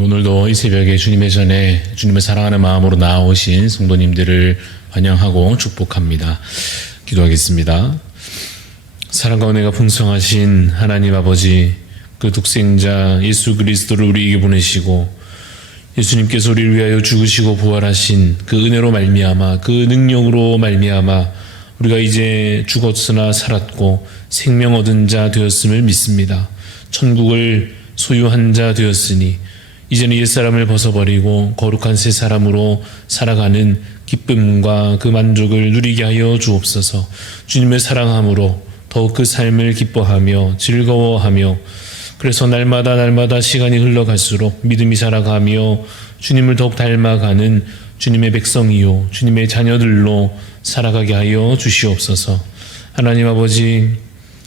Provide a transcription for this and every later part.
오늘도 이 새벽에 주님의 전에 주님을 사랑하는 마음으로 나아오신 성도님들을 환영하고 축복합니다. 기도하겠습니다. 사랑과 은혜가 풍성하신 하나님 아버지, 그 독생자 예수 그리스도를 우리에게 보내시고 예수님께서 우리를 위하여 죽으시고 부활하신 그 은혜로 말미암아, 그 능력으로 말미암아 우리가 이제 죽었으나 살았고 생명 얻은 자 되었음을 믿습니다. 천국을 소유한 자 되었으니 이제는 옛사람을 벗어버리고 거룩한 새 사람으로 살아가는 기쁨과 그 만족을 누리게 하여 주옵소서. 주님을 사랑함으로 더욱 그 삶을 기뻐하며 즐거워하며, 그래서 날마다 시간이 흘러갈수록 믿음이 자라가며 주님을 더욱 닮아가는 주님의 백성이요 주님의 자녀들로 살아가게 하여 주시옵소서. 하나님 아버지,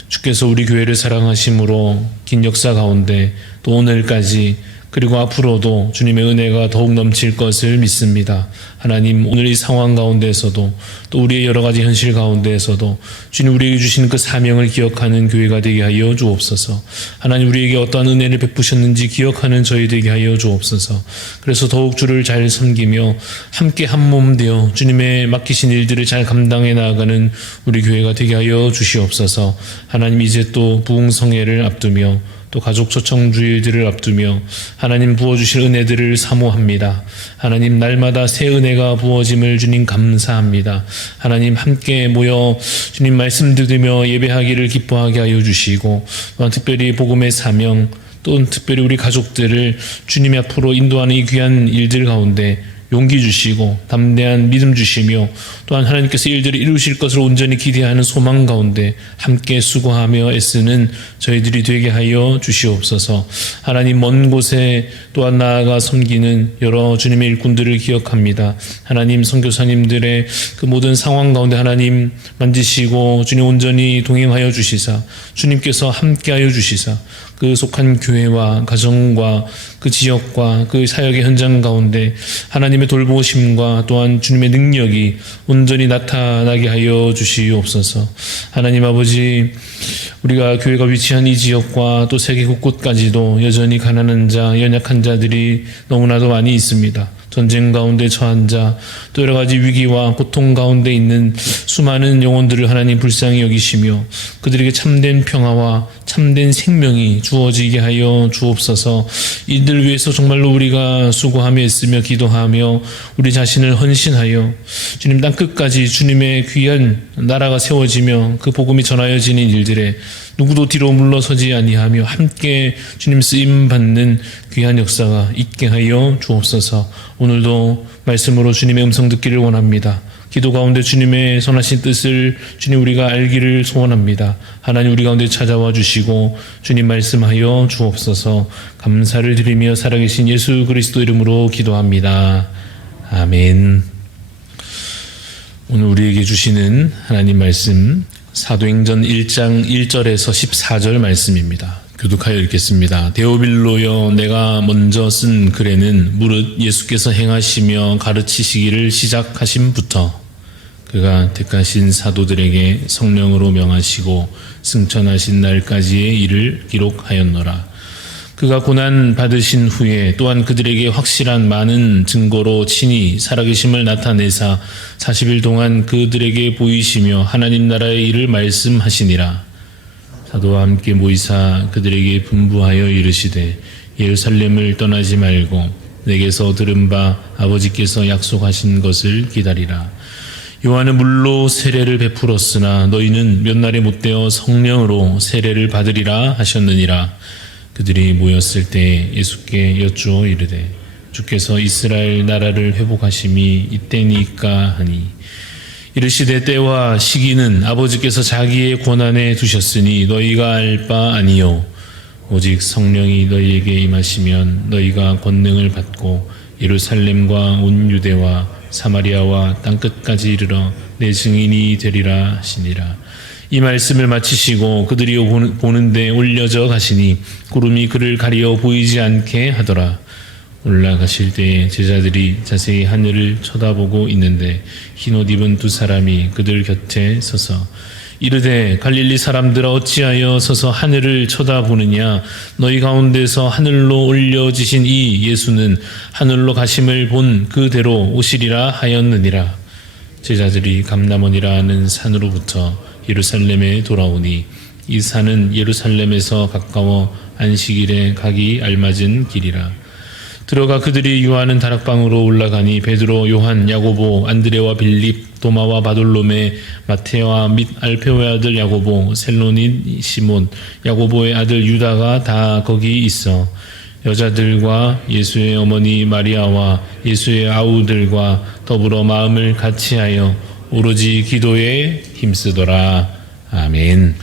주께서 우리 교회를 사랑하심으로 긴 역사 가운데 또 오늘까지 그리고 앞으로도 주님의 은혜가 더욱 넘칠 것을 믿습니다. 하나님, 오늘 이 상황 가운데에서도 또 우리의 여러 가지 현실 가운데에서도 주님 우리에게 주신 그 사명을 기억하는 교회가 되게 하여 주옵소서. 하나님, 우리에게 어떠한 은혜를 베푸셨는지 기억하는 저희 되게 하여 주옵소서. 그래서 더욱 주를 잘 섬기며 함께 한 몸 되어 주님의 맡기신 일들을 잘 감당해 나아가는 우리 교회가 되게 하여 주시옵소서. 하나님, 이제 또 부흥성회를 앞두며 또 가족 초청주일들을 앞두며 하나님 부어주실 은혜들을 사모합니다. 하나님, 날마다 새 은혜가 부어짐을 주님 감사합니다. 하나님, 함께 모여 주님 말씀 들으며 예배하기를 기뻐하게 하여 주시고, 또한 특별히 복음의 사명, 또 특별히 우리 가족들을 주님 앞으로 인도하는 이 귀한 일들 가운데 용기 주시고 담대한 믿음 주시며, 또한 하나님께서 일들을 이루실 것을 온전히 기대하는 소망 가운데 함께 수고하며 애쓰는 저희들이 되게 하여 주시옵소서. 하나님, 먼 곳에 또한 나아가 섬기는 여러 주님의 일꾼들을 기억합니다. 하나님, 선교사님들의 그 모든 상황 가운데 하나님 만지시고 주님 온전히 동행하여 주시사, 주님께서 함께하여 주시사, 그 속한 교회와 가정과 그 지역과 그 사역의 현장 가운데 하나님의 돌보심과 또한 주님의 능력이 온전히 나타나게 하여 주시옵소서. 하나님 아버지, 우리가 교회가 위치한 이 지역과 또 세계 곳곳까지도 여전히 가난한 자, 연약한 자들이 너무나도 많이 있습니다. 전쟁 가운데 처한 자, 또 여러 가지 위기와 고통 가운데 있는 수많은 영혼들을 하나님 불쌍히 여기시며 그들에게 참된 평화와 참된 생명이 주어지게 하여 주옵소서. 이들 위해서 정말로 우리가 수고하며 있으며 기도하며 우리 자신을 헌신하여 주님 땅끝까지 주님의 귀한 나라가 세워지며 그 복음이 전하여지는 일들에 누구도 뒤로 물러서지 아니하며 함께 주님 쓰임 받는 귀한 역사가 있게 하여 주옵소서. 오늘도 말씀으로 주님의 음성 듣기를 원합니다. 기도 가운데 주님의 선하신 뜻을 주님 우리가 알기를 소원합니다. 하나님, 우리 가운데 찾아와 주시고 주님 말씀하여 주옵소서. 감사를 드리며 살아계신 예수 그리스도 이름으로 기도합니다. 아멘. 오늘 우리에게 주시는 하나님 말씀, 사도행전 1장 1절에서 14절 말씀입니다. 교독하여 읽겠습니다. 데오빌로여, 내가 먼저 쓴 글에는 무릇 예수께서 행하시며 가르치시기를 시작하심부터 그가 택하신 사도들에게 성령으로 명하시고 승천하신 날까지의 일을 기록하였노라. 그가 고난 받으신 후에 또한 그들에게 확실한 많은 증거로 친히 살아계심을 나타내사 40일 동안 그들에게 보이시며 하나님 나라의 일을 말씀하시니라. 사도와 함께 모이사 그들에게 분부하여 이르시되, 예루살렘을 떠나지 말고 내게서 들은 바 아버지께서 약속하신 것을 기다리라. 요한은 물로 세례를 베풀었으나 너희는 몇 날에 못되어 성령으로 세례를 받으리라 하셨느니라. 그들이 모였을 때 예수께 여쭈어 이르되, 주께서 이스라엘 나라를 회복하심이 이때니까 하니, 이르시되 때와 시기는 아버지께서 자기의 권한에 두셨으니 너희가 알 바 아니요 오직 성령이 너희에게 임하시면 너희가 권능을 받고 예루살렘과 온 유대와 사마리아와 땅끝까지 이르러 내 증인이 되리라 하시니라. 이 말씀을 마치시고 그들이 보는데 올려져 가시니 구름이 그를 가리어 보이지 않게 하더라. 올라가실 때에 제자들이 자세히 하늘을 쳐다보고 있는데 흰옷 입은 두 사람이 그들 곁에 서서 이르되 갈릴리 사람들아 어찌하여 서서 하늘을 쳐다보느냐 너희 가운데서 하늘로 올려지신 이 예수는 하늘로 가심을 본 그대로 오시리라 하였느니라. 제자들이 감람원이라 하는 산으로부터 예루살렘에 돌아오니 이 산은 예루살렘에서 가까워 안식일에 가기 알맞은 길이라. 들어가 그들이 유하는 다락방으로 올라가니 베드로, 요한, 야고보, 안드레와 빌립, 도마와 바돌로메, 마테와 및 알페오의 아들 야고보, 셀로닌 시몬, 야고보의 아들 유다가 다 거기 있어 여자들과 예수의 어머니 마리아와 예수의 아우들과 더불어 마음을 같이하여 오로지 기도에 힘쓰더라. 아멘.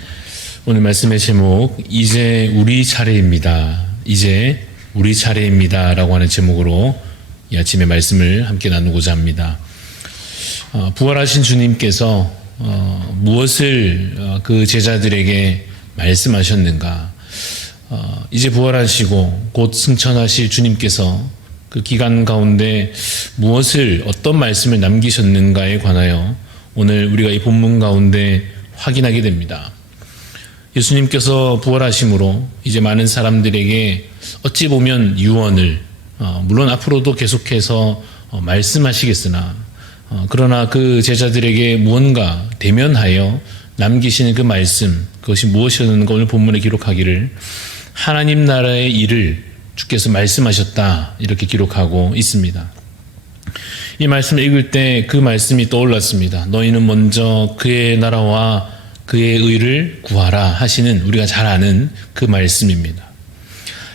오늘 말씀의 제목, 이제 우리 차례입니다. 이제 우리 차례입니다 라고 하는 제목으로 이 아침의 말씀을 함께 나누고자 합니다. 부활하신 주님께서 무엇을 그 제자들에게 말씀하셨는가. 이제 부활하시고 곧 승천하실 주님께서 그 기간 가운데 무엇을 어떤 말씀을 남기셨는가에 관하여 오늘 우리가 이 본문 가운데 확인하게 됩니다. 예수님께서 부활하심으로 이제 많은 사람들에게 어찌 보면 유언을 물론 앞으로도 계속해서 말씀하시겠으나 그러나 그 제자들에게 무언가 대면하여 남기시는 그 말씀, 그것이 무엇이었는가 오늘 본문에 기록하기를 하나님 나라의 일을 주께서 말씀하셨다 이렇게 기록하고 있습니다. 이 말씀을 읽을 때 그 말씀이 떠올랐습니다. 너희는 먼저 그의 나라와 그의 의를 구하라 하시는 우리가 잘 아는 그 말씀입니다.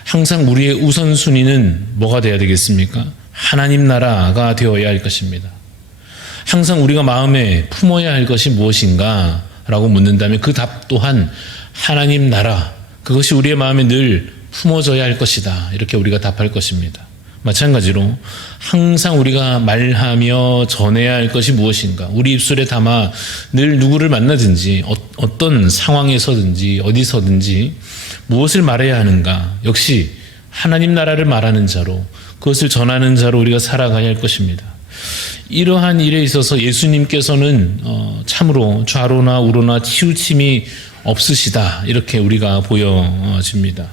항상 우리의 우선순위는 뭐가 되어야 되겠습니까? 하나님 나라가 되어야 할 것입니다. 항상 우리가 마음에 품어야 할 것이 무엇인가 라고 묻는다면 그 답 또한 하나님 나라, 그것이 우리의 마음에 늘 품어져야 할 것이다 이렇게 우리가 답할 것입니다. 마찬가지로 항상 우리가 말하며 전해야 할 것이 무엇인가, 우리 입술에 담아 늘 누구를 만나든지 어떤 상황에서든지 어디서든지 무엇을 말해야 하는가, 역시 하나님 나라를 말하는 자로, 그것을 전하는 자로 우리가 살아가야 할 것입니다. 이러한 일에 있어서 예수님께서는 참으로 좌로나 우로나 치우침이 없으시다 이렇게 우리가 보여집니다.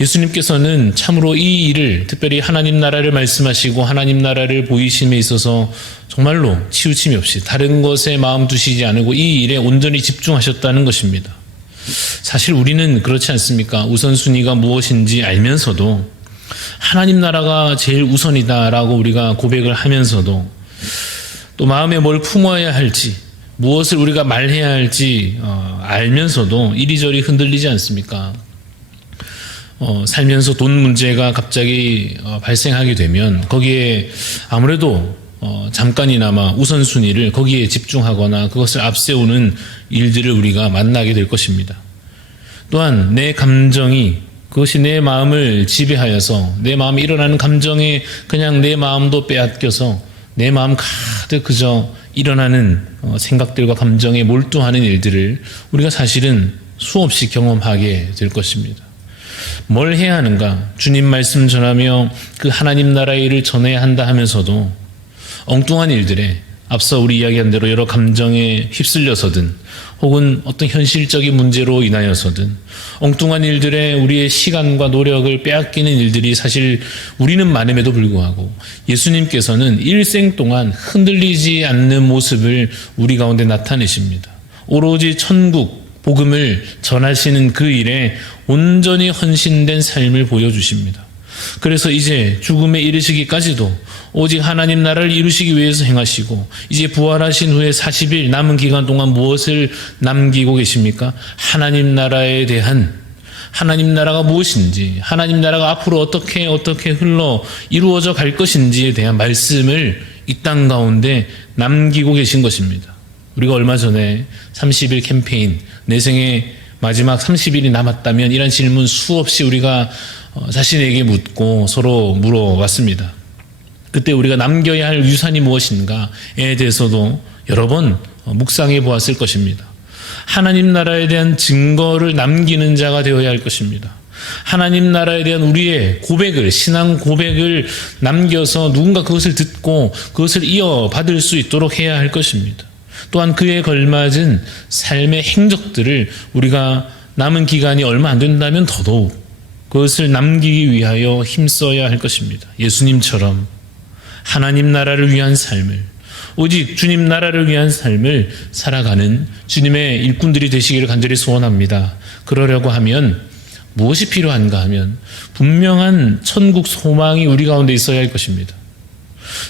예수님께서는 참으로 이 일을, 특별히 하나님 나라를 말씀하시고 하나님 나라를 보이심에 있어서 정말로 치우침이 없이 다른 것에 마음 두시지 않고 이 일에 온전히 집중하셨다는 것입니다. 사실 우리는 그렇지 않습니까? 우선순위가 무엇인지 알면서도 하나님 나라가 제일 우선이다라고 우리가 고백을 하면서도 또 마음에 뭘 품어야 할지, 무엇을 우리가 말해야 할지 알면서도 이리저리 흔들리지 않습니까? 살면서 돈 문제가 갑자기 발생하게 되면 거기에 아무래도 잠깐이나마 우선순위를 거기에 집중하거나 그것을 앞세우는 일들을 우리가 만나게 될 것입니다. 또한 내 감정이, 그것이 내 마음을 지배하여서 내 마음에 일어나는 감정에 그냥 내 마음도 빼앗겨서 내 마음 가득 그저 일어나는 생각들과 감정에 몰두하는 일들을 우리가 사실은 수없이 경험하게 될 것입니다. 뭘 해야 하는가? 주님 말씀 전하며 그 하나님 나라의 일을 전해야 한다 하면서도 엉뚱한 일들에 앞서 우리 이야기한 대로 여러 감정에 휩쓸려서든 혹은 어떤 현실적인 문제로 인하여서든 엉뚱한 일들에 우리의 시간과 노력을 빼앗기는 일들이 사실 우리는 많음에도 불구하고 예수님께서는 일생 동안 흔들리지 않는 모습을 우리 가운데 나타내십니다. 오로지 천국 복음을 전하시는 그 일에 온전히 헌신된 삶을 보여주십니다. 그래서 이제 죽음에 이르시기까지도 오직 하나님 나라를 이루시기 위해서 행하시고 이제 부활하신 후에 40일 남은 기간 동안 무엇을 남기고 계십니까? 하나님 나라에 대한, 하나님 나라가 무엇인지, 하나님 나라가 앞으로 어떻게 흘러 이루어져 갈 것인지에 대한 말씀을 이 땅 가운데 남기고 계신 것입니다. 우리가 얼마 전에 30일 캠페인, 내 생에 마지막 30일이 남았다면 이런 질문 수없이 우리가 자신에게 묻고 서로 물어봤습니다. 그때 우리가 남겨야 할 유산이 무엇인가에 대해서도 여러 번 묵상해 보았을 것입니다. 하나님 나라에 대한 증거를 남기는 자가 되어야 할 것입니다. 하나님 나라에 대한 우리의 고백을, 신앙 고백을 남겨서 누군가 그것을 듣고 그것을 이어받을 수 있도록 해야 할 것입니다. 또한 그에 걸맞은 삶의 행적들을 우리가 남은 기간이 얼마 안 된다면 더더욱 그것을 남기기 위하여 힘써야 할 것입니다. 예수님처럼 하나님 나라를 위한 삶을, 오직 주님 나라를 위한 삶을 살아가는 주님의 일꾼들이 되시기를 간절히 소원합니다. 그러려고 하면 무엇이 필요한가 하면 분명한 천국 소망이 우리 가운데 있어야 할 것입니다.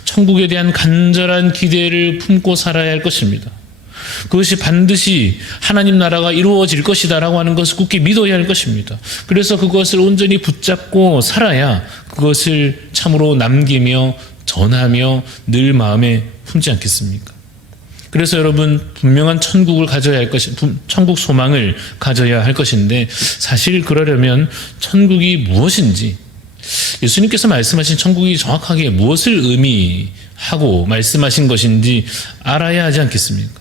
천국에 대한 간절한 기대를 품고 살아야 할 것입니다. 그것이 반드시 하나님 나라가 이루어질 것이다 라고 하는 것을 굳게 믿어야 할 것입니다. 그래서 그것을 온전히 붙잡고 살아야 그것을 참으로 남기며 전하며 늘 마음에 품지 않겠습니까? 그래서 여러분, 분명한 천국을 가져야 할 것이, 천국 소망을 가져야 할 것인데, 사실 그러려면 천국이 무엇인지, 예수님께서 말씀하신 천국이 정확하게 무엇을 의미하고 말씀하신 것인지 알아야 하지 않겠습니까?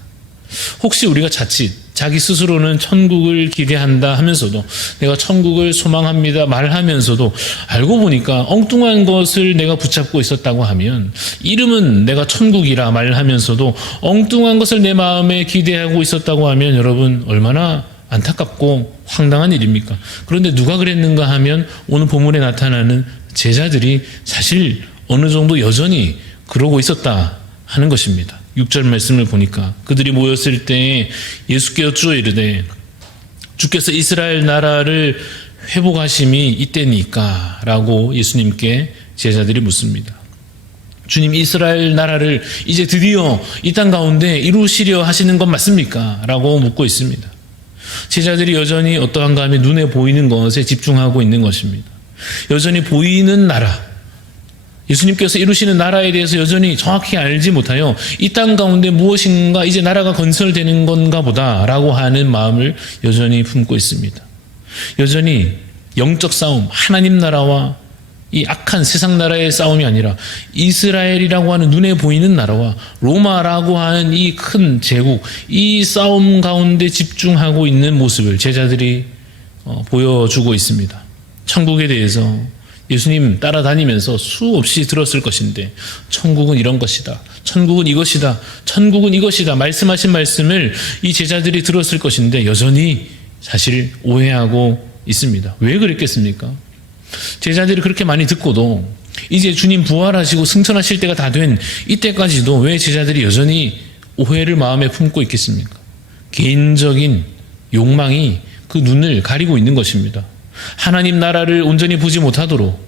혹시 우리가 자칫 자기 스스로는 천국을 기대한다 하면서도, 내가 천국을 소망합니다 말하면서도 알고 보니까 엉뚱한 것을 내가 붙잡고 있었다고 하면, 이름은 내가 천국이라 말하면서도 엉뚱한 것을 내 마음에 기대하고 있었다고 하면 여러분, 얼마나 안타깝고 황당한 일입니까? 그런데 누가 그랬는가 하면 오늘 본문에 나타나는 제자들이 사실 어느 정도 여전히 그러고 있었다 하는 것입니다. 6절 말씀을 보니까 그들이 모였을 때에 예수께서 주어 이르되 주께서 이스라엘 나라를 회복하심이 이때니까 라고 예수님께 제자들이 묻습니다. 주님, 이스라엘 나라를 이제 드디어 이 땅 가운데 이루시려 하시는 것 맞습니까? 라고 묻고 있습니다. 제자들이 여전히 어떠한가 하면 눈에 보이는 것에 집중하고 있는 것입니다. 여전히 보이는 나라, 예수님께서 이루시는 나라에 대해서 여전히 정확히 알지 못하여 이 땅 가운데 무엇인가 이제 나라가 건설되는 건가 보다라고 하는 마음을 여전히 품고 있습니다. 여전히 영적 싸움, 하나님 나라와 이 악한 세상 나라의 싸움이 아니라 이스라엘이라고 하는 눈에 보이는 나라와 로마라고 하는 이 큰 제국, 이 싸움 가운데 집중하고 있는 모습을 제자들이 보여주고 있습니다. 천국에 대해서 예수님 따라다니면서 수없이 들었을 것인데, 천국은 이런 것이다, 천국은 이것이다, 천국은 이것이다 말씀하신 말씀을 이 제자들이 들었을 것인데 여전히 사실 오해하고 있습니다. 왜 그랬겠습니까? 제자들이 그렇게 많이 듣고도 이제 주님 부활하시고 승천하실 때가 다 된 이때까지도 왜 제자들이 여전히 오해를 마음에 품고 있겠습니까? 개인적인 욕망이 그 눈을 가리고 있는 것입니다. 하나님 나라를 온전히 보지 못하도록,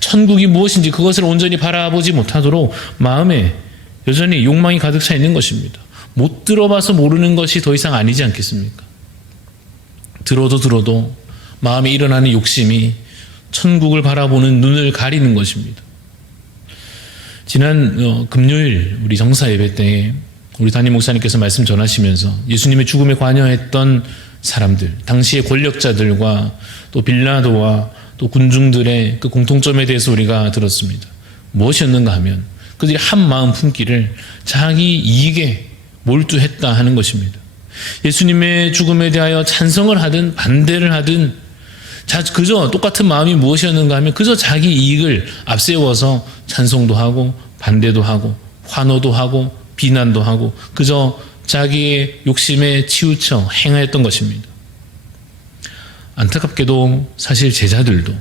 천국이 무엇인지 그것을 온전히 바라보지 못하도록 마음에 여전히 욕망이 가득 차 있는 것입니다. 못 들어봐서 모르는 것이 더 이상 아니지 않겠습니까? 들어도 마음에 일어나는 욕심이 천국을 바라보는 눈을 가리는 것입니다. 지난 금요일 우리 정사 예배 때에 우리 담임 목사님께서 말씀 전하시면서 예수님의 죽음에 관여했던 사람들, 당시의 권력자들과 또 빌라도와 또 군중들의 그 공통점에 대해서 우리가 들었습니다. 무엇이었는가 하면 그들이 한 마음 품기를 자기 이익에 몰두했다 하는 것입니다. 예수님의 죽음에 대하여 찬성을 하든 반대를 하든 그저 똑같은 마음이 무엇이었는가 하면 그저 자기 이익을 앞세워서 찬송도 하고 반대도 하고 환호도 하고 비난도 하고 그저 자기의 욕심에 치우쳐 행하였던 것입니다. 안타깝게도 사실 제자들도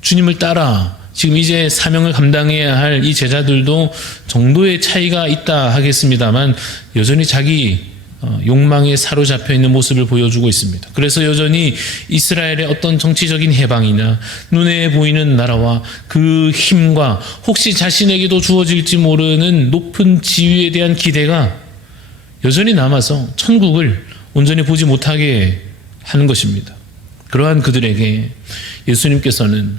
주님을 따라 지금 이제 사명을 감당해야 할 이 제자들도 정도의 차이가 있다 하겠습니다만 여전히 자기 욕망에 사로잡혀 있는 모습을 보여주고 있습니다. 그래서 여전히 이스라엘의 어떤 정치적인 해방이나 눈에 보이는 나라와 그 힘과 혹시 자신에게도 주어질지 모르는 높은 지위에 대한 기대가 여전히 남아서 천국을 온전히 보지 못하게 하는 것입니다. 그러한 그들에게 예수님께서는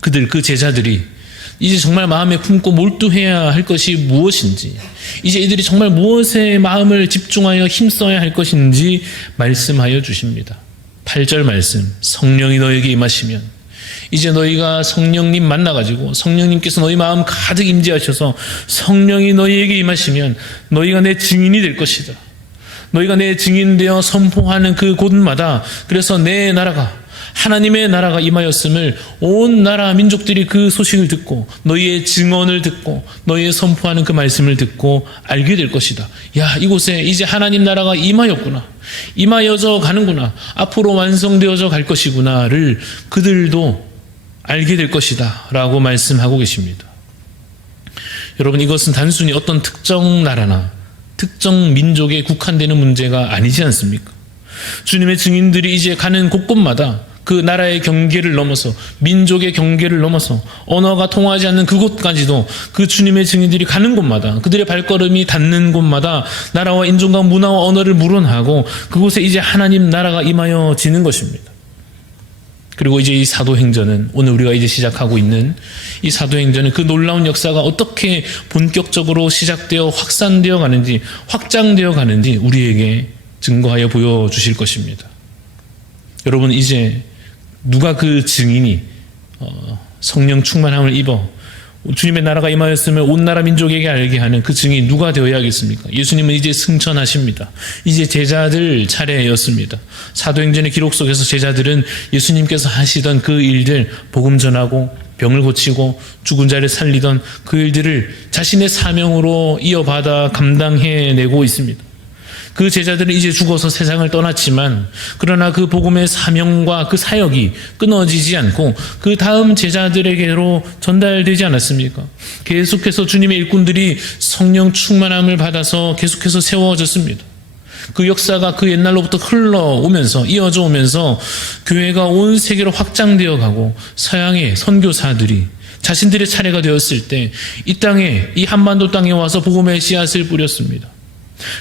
그 제자들이 이제 정말 마음에 품고 몰두해야 할 것이 무엇인지, 이제 이들이 정말 무엇에 마음을 집중하여 힘써야 할 것인지 말씀하여 주십니다. 8절 말씀, 성령이 너에게 임하시면, 이제 너희가 성령님 만나가지고 성령님께서 너희 마음 가득 임재하셔서 성령이 너희에게 임하시면 너희가 내 증인이 될 것이다. 너희가 내 증인되어 선포하는 그 곳마다, 그래서 내 나라가, 하나님의 나라가 임하였음을 온 나라 민족들이 그 소식을 듣고 너희의 증언을 듣고 너희의 선포하는 그 말씀을 듣고 알게 될 것이다. 야, 이곳에 이제 하나님 나라가 임하였구나. 임하여져 가는구나. 앞으로 완성되어져 갈 것이구나를 그들도 알게 될 것이다 라고 말씀하고 계십니다. 여러분, 이것은 단순히 어떤 특정 나라나 특정 민족에 국한되는 문제가 아니지 않습니까? 주님의 증인들이 이제 가는 곳곳마다 그 나라의 경계를 넘어서 민족의 경계를 넘어서 언어가 통하지 않는 그곳까지도 그 주님의 증인들이 가는 곳마다 그들의 발걸음이 닿는 곳마다 나라와 인종과 문화와 언어를 물어나고 그곳에 이제 하나님 나라가 임하여지는 것입니다. 그리고 이제 이 사도행전은 오늘 우리가 이제 시작하고 있는 이 사도행전은 그 놀라운 역사가 어떻게 본격적으로 시작되어 확산되어 가는지 확장되어 가는지 우리에게 증거하여 보여주실 것입니다. 여러분, 이제 누가 그 증인이 성령 충만함을 입어 주님의 나라가 임하였음을 온 나라 민족에게 알게 하는 그 증인이 누가 되어야겠습니까? 예수님은 이제 승천하십니다. 이제 제자들 차례였습니다. 사도행전의 기록 속에서 제자들은 예수님께서 하시던 그 일들, 복음 전하고 병을 고치고 죽은 자를 살리던 그 일들을 자신의 사명으로 이어받아 감당해내고 있습니다. 그 제자들은 이제 죽어서 세상을 떠났지만 그러나 그 복음의 사명과 그 사역이 끊어지지 않고 그 다음 제자들에게로 전달되지 않았습니까? 계속해서 주님의 일꾼들이 성령 충만함을 받아서 계속해서 세워졌습니다. 그 역사가 그 옛날로부터 흘러오면서 이어져 오면서 교회가 온 세계로 확장되어 가고 서양의 선교사들이 자신들의 차례가 되었을 때 이 땅에, 이 한반도 땅에 와서 복음의 씨앗을 뿌렸습니다.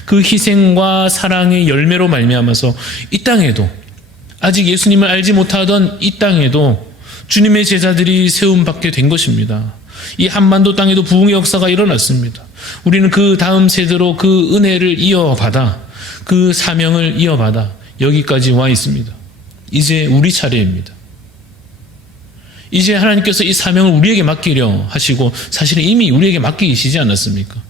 그 희생과 사랑의 열매로 말미암아서 이 땅에도 아직 예수님을 알지 못하던 이 땅에도 주님의 제자들이 세움받게 된 것입니다. 이 한반도 땅에도 부흥의 역사가 일어났습니다. 우리는 그 다음 세대로 그 은혜를 이어받아 그 사명을 이어받아 여기까지 와 있습니다. 이제 우리 차례입니다. 이제 하나님께서 이 사명을 우리에게 맡기려 하시고 사실은 이미 우리에게 맡기시지 않았습니까?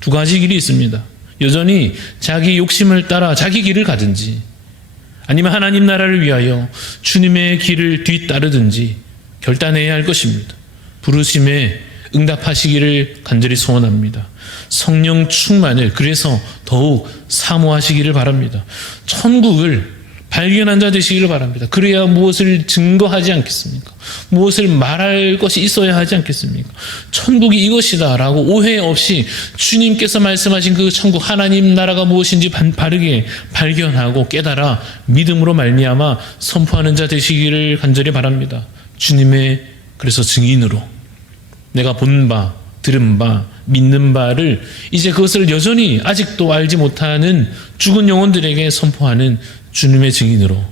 두 가지 길이 있습니다. 여전히 자기 욕심을 따라 자기 길을 가든지 아니면 하나님 나라를 위하여 주님의 길을 뒤따르든지 결단해야 할 것입니다. 부르심에 응답하시기를 간절히 소원합니다. 성령 충만을 그래서 더욱 사모하시기를 바랍니다. 천국을 발견한 자 되시기를 바랍니다. 그래야 무엇을 증거하지 않겠습니까? 무엇을 말할 것이 있어야 하지 않겠습니까? 천국이 이것이다 라고 오해 없이 주님께서 말씀하신 그 천국 하나님 나라가 무엇인지 바르게 발견하고 깨달아 믿음으로 말미암아 선포하는 자 되시기를 간절히 바랍니다. 주님의 그래서 증인으로 내가 본 바, 들은 바, 믿는 바를 이제 그것을 여전히 아직도 알지 못하는 죽은 영혼들에게 선포하는 주님의 증인으로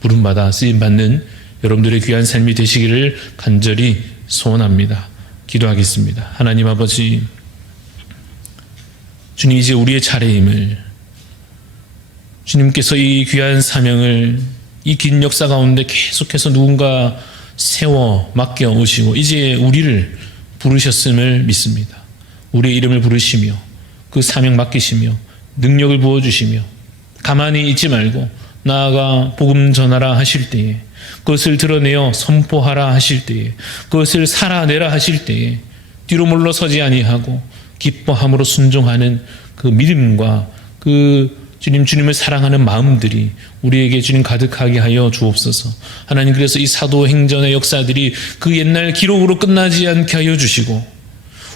부름받아 쓰임받는 여러분들의 귀한 삶이 되시기를 간절히 소원합니다. 기도하겠습니다. 하나님 아버지, 주님 이제 우리의 차례임을 주님께서 이 귀한 사명을 이 긴 역사 가운데 계속해서 누군가 세워 맡겨 오시고 이제 우리를 부르셨음을 믿습니다. 우리의 이름을 부르시며 그 사명 맡기시며 능력을 부어주시며 가만히 있지 말고 나아가 복음 전하라 하실 때에 그것을 드러내어 선포하라 하실 때에 그것을 살아내라 하실 때에 뒤로 물러서지 아니하고 기뻐함으로 순종하는 그 믿음과 그 주님을 사랑하는 마음들이 우리에게 주님 가득하게 하여 주옵소서. 하나님, 그래서 이 사도행전의 역사들이 그 옛날 기록으로 끝나지 않게 하여 주시고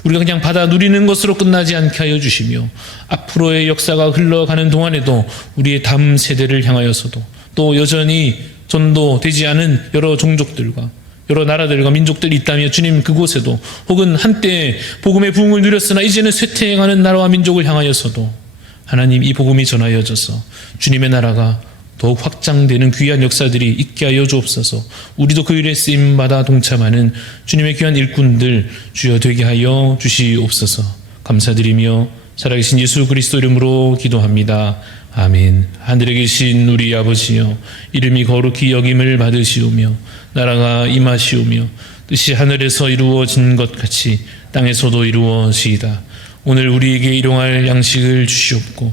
우리가 그냥 받아 누리는 것으로 끝나지 않게 하여 주시며 앞으로의 역사가 흘러가는 동안에도 우리의 다음 세대를 향하여서도 또 여전히 전도되지 않은 여러 종족들과 여러 나라들과 민족들이 있다면 주님 그곳에도 혹은 한때 복음의 부흥을 누렸으나 이제는 쇠퇴해가는 나라와 민족을 향하여서도 하나님 이 복음이 전하여져서 주님의 나라가 더욱 확장되는 귀한 역사들이 있게 하여 주옵소서. 우리도 그 일에 쓰임받아 동참하는 주님의 귀한 일꾼들 주여 되게 하여 주시옵소서. 감사드리며 살아계신 예수 그리스도 이름으로 기도합니다. 아멘. 하늘에 계신 우리 아버지여, 이름이 거룩히 여김을 받으시오며 나라가 임하시오며 뜻이 하늘에서 이루어진 것 같이 땅에서도 이루어지이다. 오늘 우리에게 일용할 양식을 주시옵고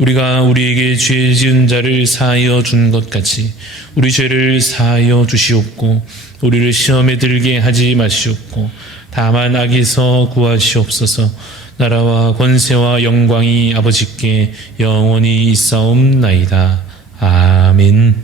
우리가 우리에게 죄 지은 자를 사하여 준 것 같이 우리 죄를 사하여 주시옵고 우리를 시험에 들게 하지 마시옵고 다만 악에서 구하시옵소서. 나라와 권세와 영광이 아버지께 영원히 있사옵나이다. 아멘.